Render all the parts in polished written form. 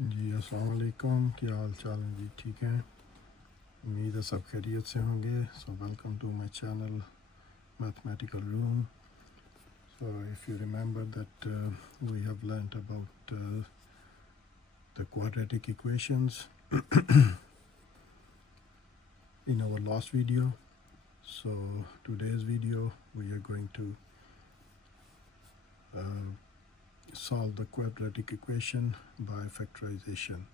जी अस्सलाम वालेकुम, क्या हाल चाल है जी? ठीक हैं, उम्मीद है सब खैरियत से होंगे. So welcome to my channel mathematical room. So if you remember that we have learnt about the quadratic equations in our last video. So today's video we are going to solve the quadratic equation by factorization.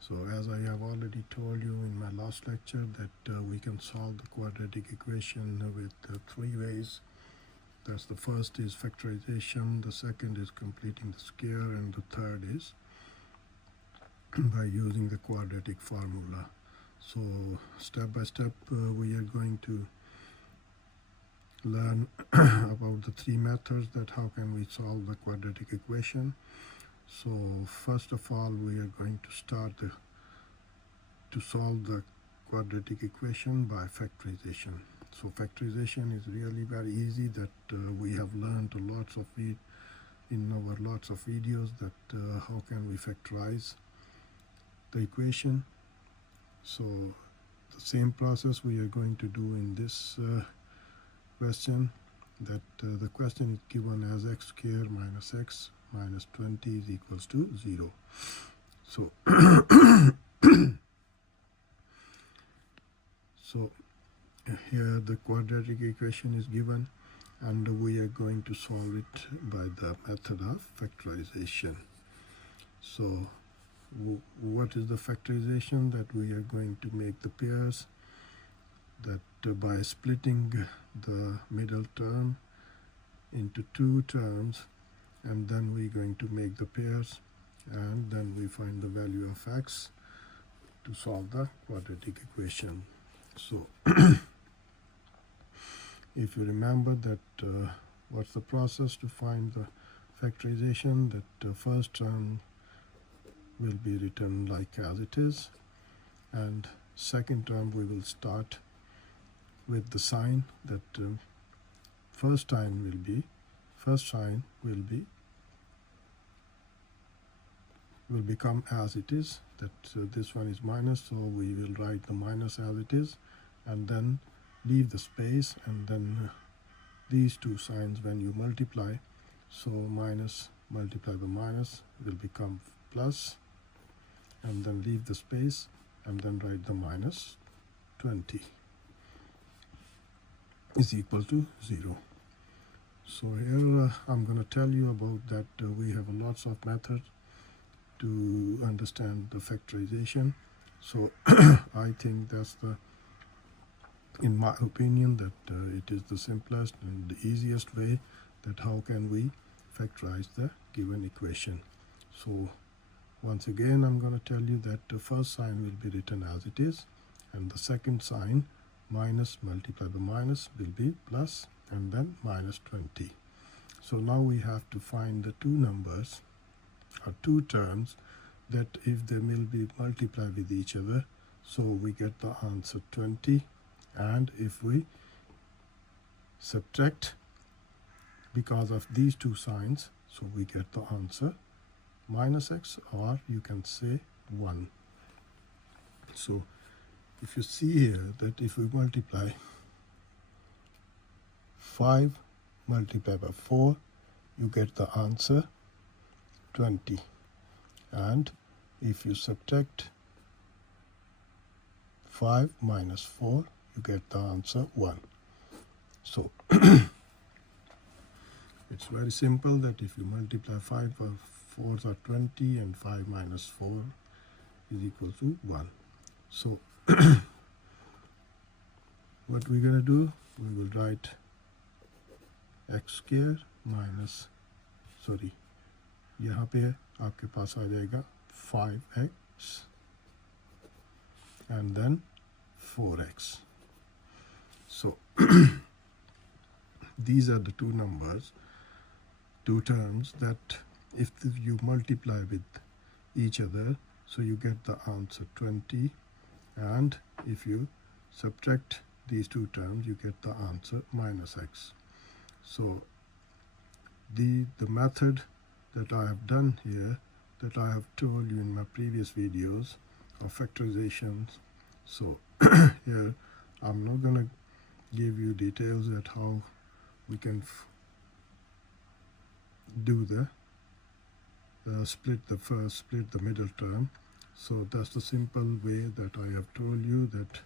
So as I have already told you in my last lecture that we can solve the quadratic equation with three ways. That's the first is factorization, the second is completing the square, and the third is by using the quadratic formula. So step by step we are going to learn about the three methods that how can we solve the quadratic equation. So first of all we are going to start to solve the quadratic equation by factorization. So factorization is really very easy, that we have learned lots of it in our lots of videos, that how can we factorize the equation. So the same process we are going to do in this question, that the question is given as x square minus x minus 20 is equals to 0. So so here the quadratic equation is given and we are going to solve it by the method of factorization. So what is the factorization? That we are going to make the pairs, that by splitting the middle term into two terms, and then we're going to make the pairs, and then we find the value of x to solve the quadratic equation. So if you remember that what's the process to find the factorization, that the first term will be written like as it is, and second term we will start with the sign, that first sign will become as it is, that this one is minus, so we will write the minus as it is, and then leave the space, and then these two signs when you multiply, so minus multiply the minus will become plus, and then leave the space, and then write the minus 20 is equal to 0. So here I'm going to tell you about that we have lots of methods to understand the factorization. So I think that's in my opinion, that it is the simplest and the easiest way that how can we factorize the given equation. So once again I'm going to tell you that the first sign will be written as it is, and the second sign, minus multiply the minus, will be plus, and then minus 20. So now we have to find the two numbers or two terms that if they will be multiplied with each other, so we get the answer 20, and if we subtract because of these two signs, so we get the answer minus x, or you can say 1. So if you see here that if we multiply 5 multiplied by 4, you get the answer 20, and if you subtract 5 minus 4, you get the answer 1. So it's very simple, that if you multiply 5 by 4s are 20, and 5 minus 4 is equal to 1. So what we're going to do, we will write x square minus, sorry, यहाँ पे आपके पास आ जाएगा 5x and then 4x. So these are the two numbers, two terms, that if you multiply with each other, so you get the answer 20, and if you subtract these two terms, you get the answer minus x. So the method that I have done here, that I have told you in my previous videos of factorizations. So here I'm not going to give you details at how we can do the split the middle term. So that's the simple way that I have told you, that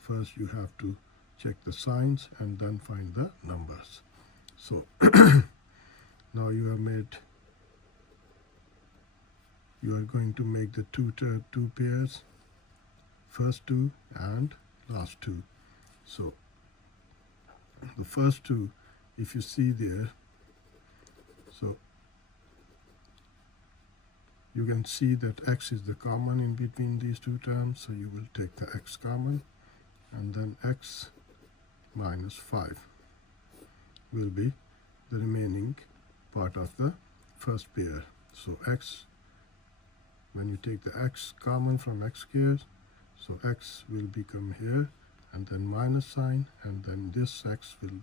first you have to check the signs and then find the numbers. So now you are going to make the two pairs, first two and last two. So the first two, if you see there, so you can see that x is the common in between these two terms, so you will take the x common, and then x minus 5 will be the remaining part of the first pair. So x, when you take the x common from x squared, so x will become here, and then minus sign, and then this x will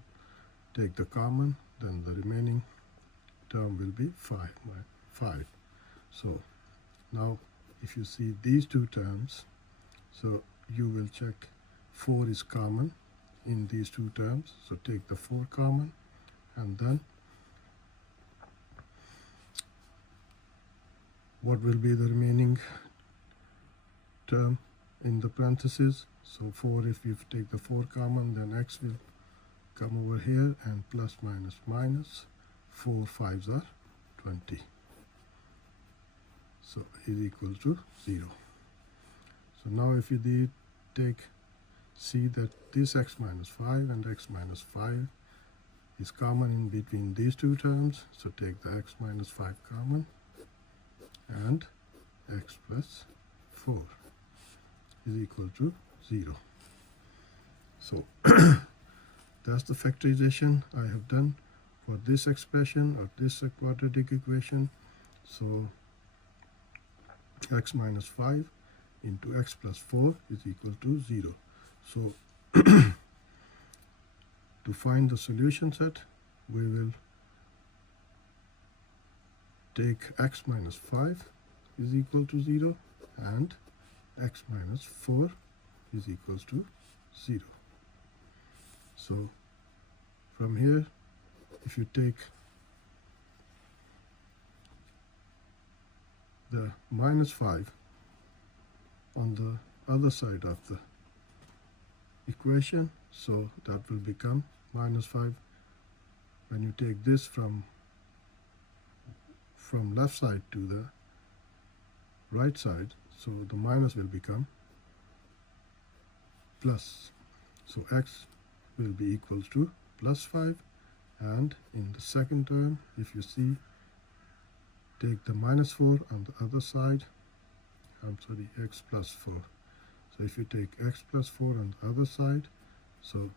take the common, then the remaining term will be 5. So now if you see these two terms, so you will check 4 is common in these two terms, so take the 4 common, and then what will be the remaining term in the parentheses? So 4, if you take the 4 common, then x will come over here, and plus minus minus 4 5s are 20, so is equal to 0. So now if you see that this x minus 5 and x minus 5 is common in between these two terms, so take the x minus 5 common, and x plus 4 is equal to 0. So that's the factorization I have done for this expression or this quadratic equation. So x minus 5 into x plus 4 is equal to 0. So to find the solution set, we will take x minus 5 is equal to 0 and x minus 4 is equals to 0. So from here, if you take the minus 5 on the other side of the equation, so that will become minus 5. When you take this from left side to the right side, so the minus will become plus. So x will be equals to plus 5, and in the second term, if you see, take the minus 4 on the other side, x plus 4. So if you take x plus 4 on the other side, so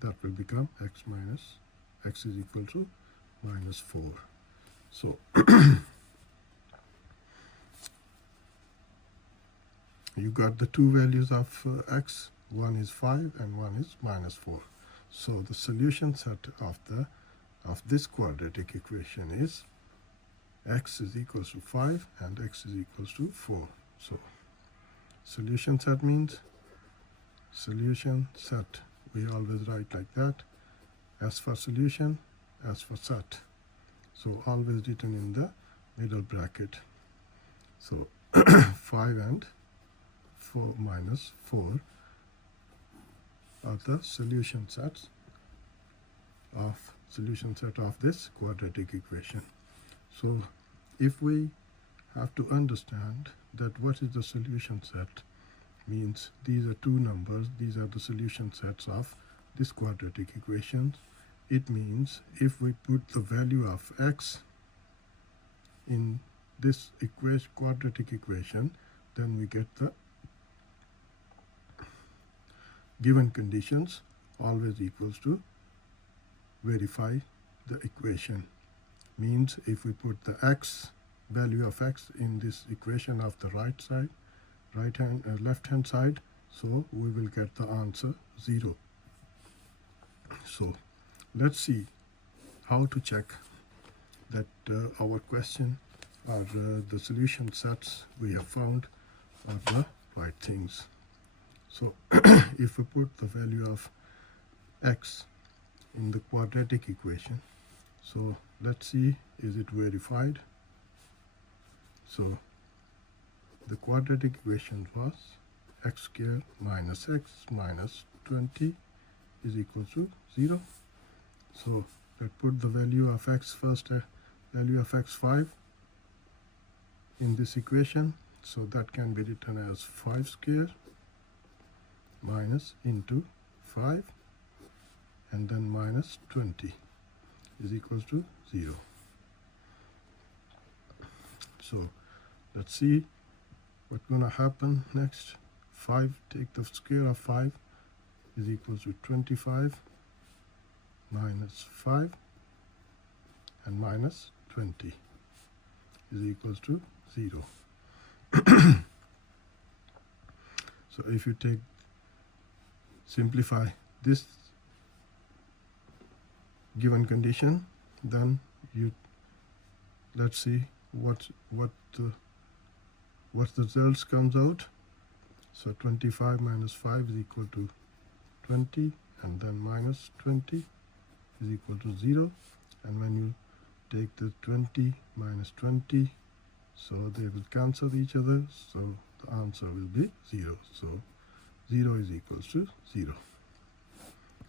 that will become x is equal to minus 4. So you got the two values of x, one is 5 and one is minus 4. So the solution set of this quadratic equation is x is equals to 5 and x is equals to 4. So solution set means solution set, we always write like that, S for solution, S for set. So always written in the middle bracket. So 5 and 4 minus 4 are the solution set of this quadratic equation. So if we have to understand that what is the solution set, means these are two numbers, these are the solution sets of this quadratic equation. It means if we put the value of x in this quadratic equation, then we get the given conditions always equals to verify the equation. Means if we put the value of x in this equation of the left hand side, so we will get the answer 0. So let's see how to check that our question or the solution sets we have found are the right things. So if we put the value of x in the quadratic equation, so let's see, is it verified? So the quadratic equation was x squared minus x minus 20 is equal to 0. So let's put the value of x first, value of x 5 in this equation. So that can be written as 5 squared minus into 5 and then minus 20 is equals to 0. So let's see what's going to happen next. 5, take the square of 5 is equal to 25 minus 5 and minus 20 is equals to 0. So if you simplify this given condition, then let's see what the results comes out. So 25 minus 5 is equal to 20, and then minus 20 is equal to 0. And when you take the 20 minus 20, so they will cancel each other, so the answer will be 0. So 0 is equals to 0.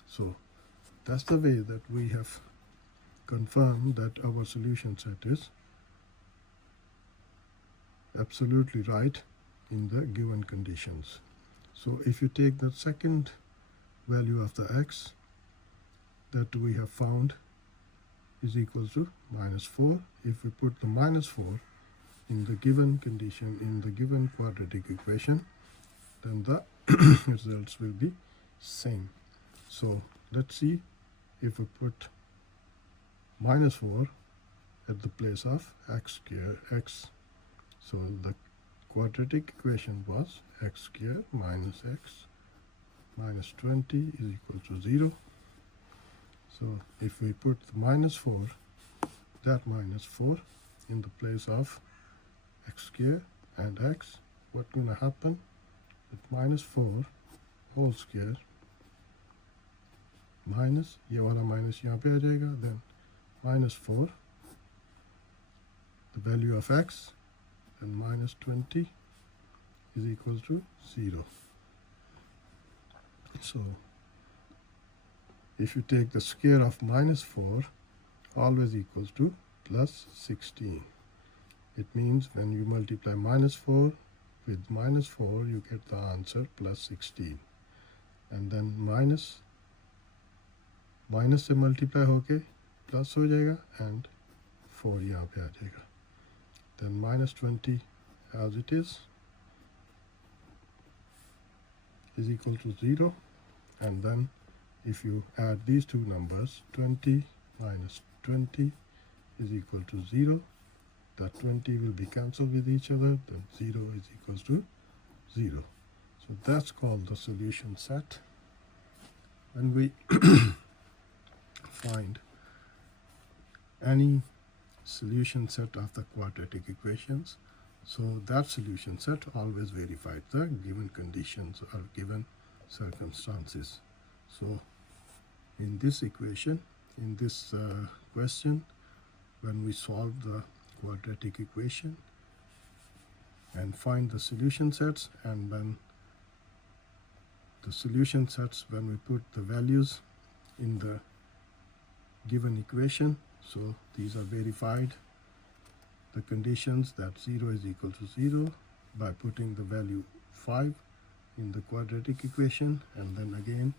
So that's the way that we have confirmed that our solution set is absolutely right in the given conditions. So if you take the second value of the x that we have found is equal to minus 4, if we put the minus 4 in the given condition, in the given quadratic equation, then the results will be same. So let's see if we put minus 4 at the place of x squared x. So the quadratic equation was x squared minus x minus 20 is equal to 0. So if we put the minus 4, that minus 4 in the place of x squared and x, what's going to happen? With minus 4 whole square minus, ये वाला minus यहाँ पे आ जाएगा, then minus 4, the value of x, and minus 20 is equal to 0. So if you take the square of minus 4, always equals to plus 16. It means when you multiply minus 4 with minus 4, you get the answer plus 16. And then minus से multiply होके plus हो जाएगा and 4 यहाँ पे आ जाएगा. Then minus 20 as it is equal to 0. And then if you add these two numbers, 20 minus 20 is equal to 0. That 20 will be cancelled with each other, then 0 is equals to 0. So that's called the solution set. When we find any solution set of the quadratic equations, so that solution set always verifies the given conditions or given circumstances. So in this equation, in this question, when we solve the quadratic equation and find the solution sets, and then the solution sets when we put the values in the given equation, so these are verified, the conditions that 0 is equal to 0 by putting the value 5 in the quadratic equation, and then again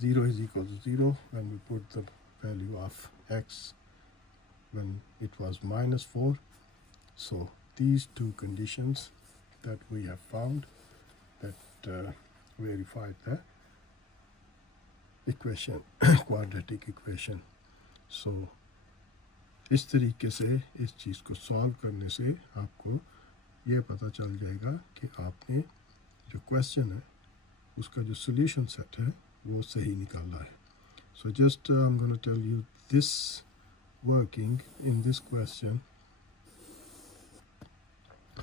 0 is equal to 0 when we put the value of x when it was minus 4. So these two conditions that we have found that verified the equation, quadratic equation. So इस तरीके से इस चीज़ को solve करने से आपको ये पता चल जाएगा कि आपने जो क्वेश्चन है उसका जो सॉल्यूशन सेट है वो सही निकालना है. So just I'm going to tell you this working in this question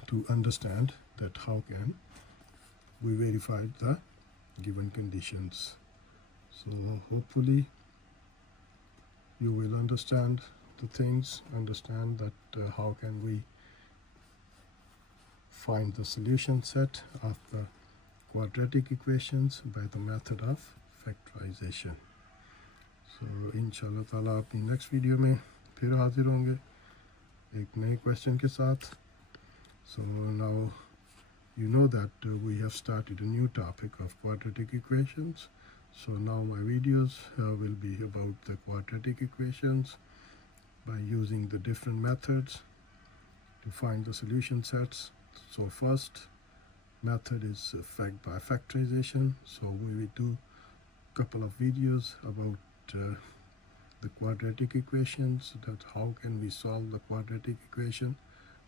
to understand that how can we verify the given conditions. So hopefully you will understand the things, understand that how can we find the solution set of the quadratic equations by the method of factorization. So इंशाल्लाह ताला अपनी next video में फिर हाजिर होंगे एक नए question के साथ. So now you know that we have started a new topic of quadratic equations. So now my videos will be about the quadratic equations by using the different methods to find the solution sets. So first method is by factorization. So we will do a couple of videos about the quadratic equations, that how can we solve the quadratic equation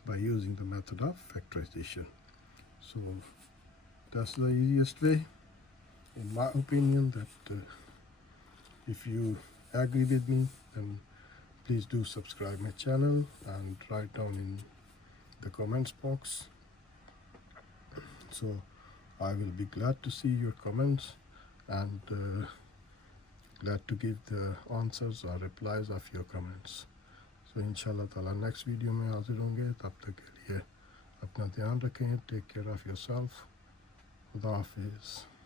by using the method of factorization. So that's the easiest way, in my opinion, that if you agree with me, then please do subscribe my channel and write down in the comments box. So I will be glad to see your comments and glad to give the answers or replies of your comments. So इंशाल्लाह ताला next video में हाजिर होंगे. तब तक के लिए अपना ध्यान रखें. Take care of yourself. खुदा हाफिज़.